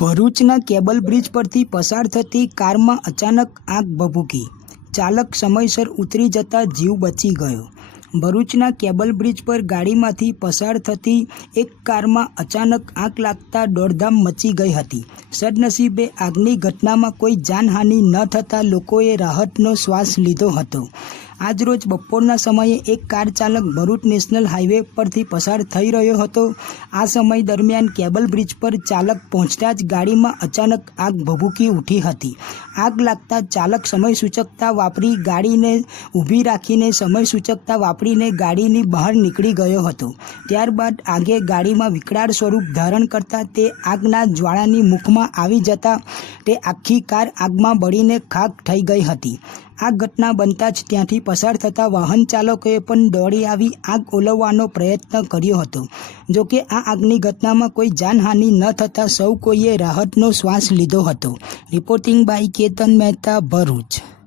ભરૂચના cable bridge પરથી પસાર થતી કારમાં અચાનક આગ ભભૂકી. ચાલક સમયસર ઉતરી જતા જીવ બચી ગયો. ભરૂચના કેબલ બ્રિજ પર ગાડીમાંથી પસાર થતી એક કારમાં અચાનક આગ લાગતા દોડધામ મચી ગઈ હતી. સદનસીબે આગની ઘટનામાં કોઈ જાનહાનિ ન થતાં લોકોએ રાહતનો શ્વાસ લીધો હતો. આજરોજ બપોરના સમયે એક કાર ચાલક ભરૂચ નેશનલ હાઈવે પરથી પસાર થઈ રહ્યો હતો. આ સમય દરમિયાન કેબલ બ્રિજ પર ચાલક પહોંચતા જ ગાડીમાં અચાનક આગ ભભૂકી ઉઠી હતી. આગ લાગતા ચાલક સમય સૂચકતા વાપરી ગાડીને ઊભી રાખીને સમય સૂચકતા વાપરીને ગાડીની બહાર નીકળી ગયો હતો. ત્યારબાદ આગે ગાડીમાં વિકરાળ સ્વરૂપ ધારણ કરતા તે આગના જ્વાળાની મુખમાં આવી જતા તે આખી કાર આગમાં બળીને ખાક થઈ ગઈ હતી. આ ઘટના બનતા જ ત્યાંથી પસાર થતા વાહન ચાલકોએ પણ દોડી આવી આગ ઓલવવાનો પ્રયત્ન કર્યો હતો. જોકે આ આગની ઘટનામાં કોઈ જાનહાનિ ન થતાં સૌ કોઈએ રાહતનો શ્વાસ લીધો હતો. Reporting by Ketan Mehta Bharuch.